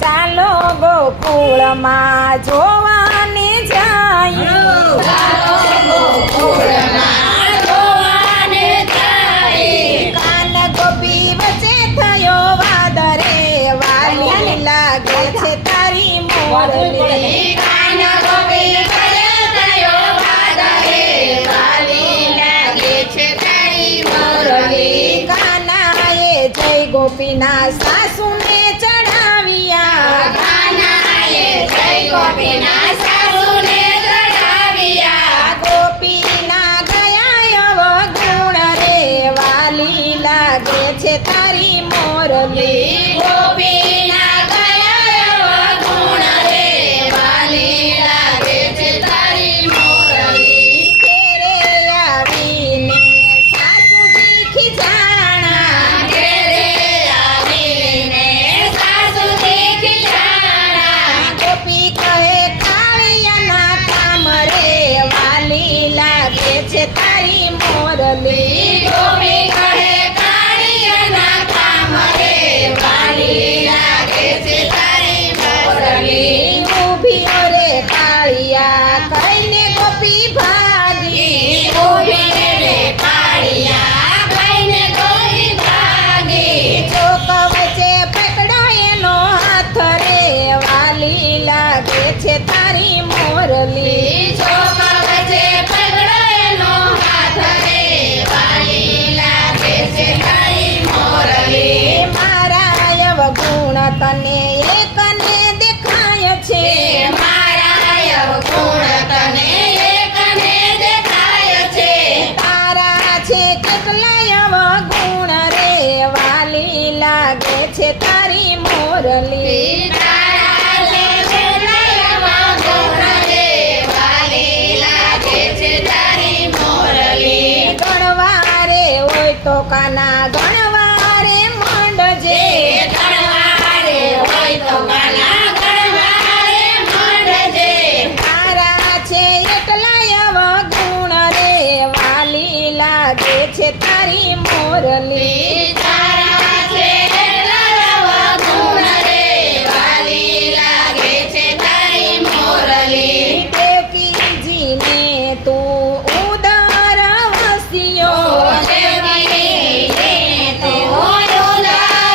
ચાલો ગોકુળમાં જોવાને જાય, ચાલો ગોકુળમાં જોવાને જાય. કાન ગોપી વચ્ચે થયો વાદ રે, વાલી લાગે છે તારી મોરલી. કાન ગોપી વચ્ચે થયો વાદ રે, વાલી લાગે છે તારી મોરલી. કાનાએ જય ગોપીના સાસુને ચડાવ્યા, કાનાએ જય ગોપીના સાસુને ચડાવ્યા. ગોપીના ગયા અવગુણ રે, વાલી લાગે છે તારી મોરલી. ગોપીના ગયા અવગુણ રે, વાલી લાગે છે તારી મોરલી. ઘેરે આવીને સાસુજી ખીજાણા, ઘેરે આવીને સાસુજી ખીજાણા. ગોપી કહે કાળિયાના કામ રે, વાલી લાગે છે તારી મોરલી. ગોપી કહે કાળિયાના કામ રે, વાલી લાગે છે તારી મોરલી. ઊભી રે કાળિયા કહીને ગોપી ભાગી, ઊભી રે કાળિયા કહીને ગોપી ભાગી. ચોક વચ્ચે પકડો એનો હાથ રે, વાલી લાગે છે તારી મોરલી. ચોક વચ્ચે પકડો એનો હાથ રે, વાલી લાગે છે તારી મોરલી. મારા અવગુણ તને એકને દેખાય છે, મારા અવગુણ તને એકને દેખાય છે. તારા છે કેટલાય અવગુણ રે, વાલી લાગે છે તારી મોરલી. તારા છે કેટલાય અવગુણ રે, વાલી લાગે છે તારી મોરલી. ગણવારે હોય તો કાના ગણવારે મંડજે, ગણવારે હોય તો કાના ગણવારે માંડજે. તારા છે એટલાય અવગુણ રે, વાલી લાગે છે તારી મોરલી. તારા છે એટલા અવગુણ રે, વાલી લાગે છે તારી મોરલી. દેવકીજીને તું ઉદર વસ્યો, દેવીને તો ઉદાર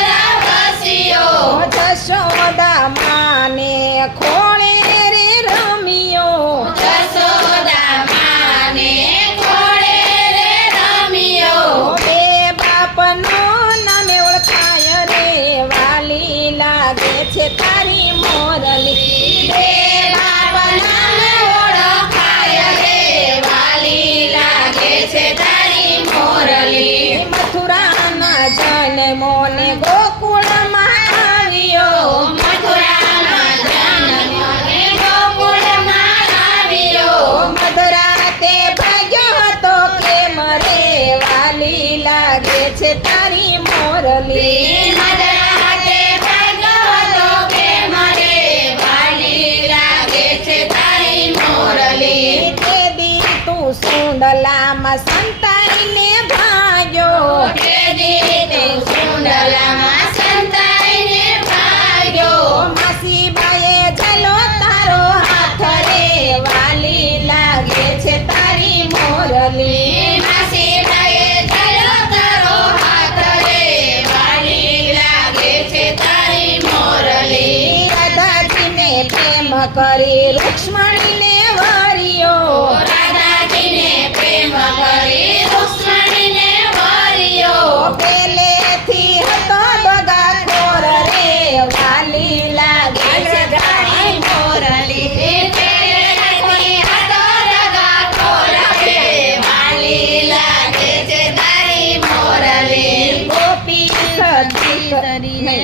વસ્યો. જશોદા માને ખોળે રે રમ્યો, જશોદા માને ખોળે રે રમ્યો. બે બાપનો નામે ઓળખાય રે, વાલી લાગે છે તારી મોરલી. બે બાપ નામે ઓળખાય રે, વાલી લાગે છે તારી મોરલી. મથુરાના જન્મોને ગોકુળમાં આવ્યો, મથુરામાં જન્મ્યો ને ગોકુળમાં આવ્યો. મધરાતે ભાગ્યો હતો કેમ રે, વાલી લાગે છે તારી મોરલી. મધરાતે ભાગ્યો હતો પ્રેમ રે, વાલી લાગે છે તારી મોરલી. તે દી તું સુંડલામાં સંતાઈને ભાગ્યો, તે દીતે સુંડલામાં સંતાઈને ભાગ્યો. માસીબાએ ઝાલો તારો હાથ રે, વાલી લાગે છે તારી મોરલી. માસીબાએ ઝાલો તારો હાથ રે, વાલી લાગે છે તારી મોરલી. રાધાજીને પ્રેમ કરી રૂક્ષ્મણીને વર્યો, રાધાજીને પ્રેમ કરી રુક્ષ્મણીને વર્યો. પેલેથી હતો દગાખોર રે, વાલી લાગે છે તારી મોરલી. પેલેથી હતો દગાખોર રે, વાલી લાગે છે તારી મોરલી. ગોપી સતી કરીને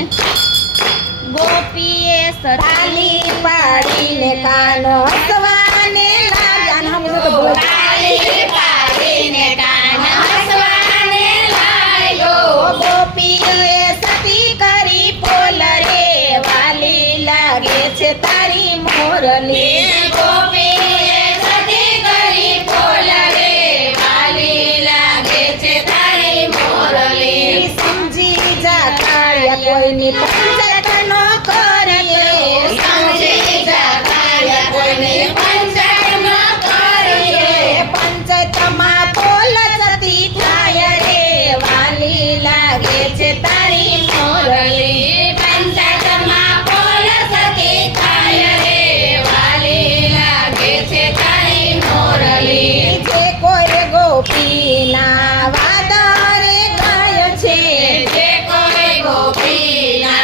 ગોપીએ તાલી પાડીને કાનો હસવાને લાગ્યા. ને હમણાં તો બોલો. તાલી પાડીને કાન હસવાને લાગ્યો. ગોપીએ સતી કરી પોલ રે, વાલી લાગે છે તારી મોરલી. ગોપીએ સતી કરી પોલ રે, વાલી લાગે છે તારી મોરલી. સમજી જા કાળિયા કોઈની પંચાયત ન કરીએ સમજી જવાય કોઈને પંચાયત ન કરીએ પંચાયતમાં પોલ જતી થાય રે વાલી લાગે છે તારી મોરલી પંચાયતમાં પોલ સતી થાય રે વાલી લાગે છે તારી મોરલી જે કોઈ ગોપીના વાદરે ગાય છે જે કોઈ ગોપીના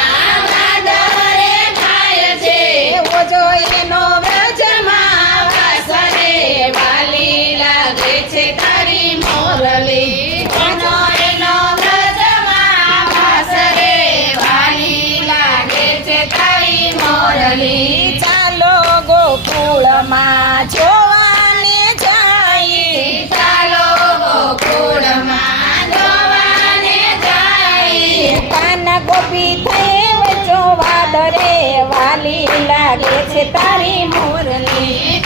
વાદરે ગાય છે એવો જો એનો વ્રજમાં વાસ રે વાલી લાગે છે તારી મોરલી એનો એનો વ્રજમાં વાસ રે વાલી લાગે છે તારી મોરલી ચાલો ગોકુળમાં જોવાને જાય ચાલો ગોકુળમાં જોવાને જાય કાના ગોપી થયે જોવા દરે વાલી લાગે છે તારી મોરલી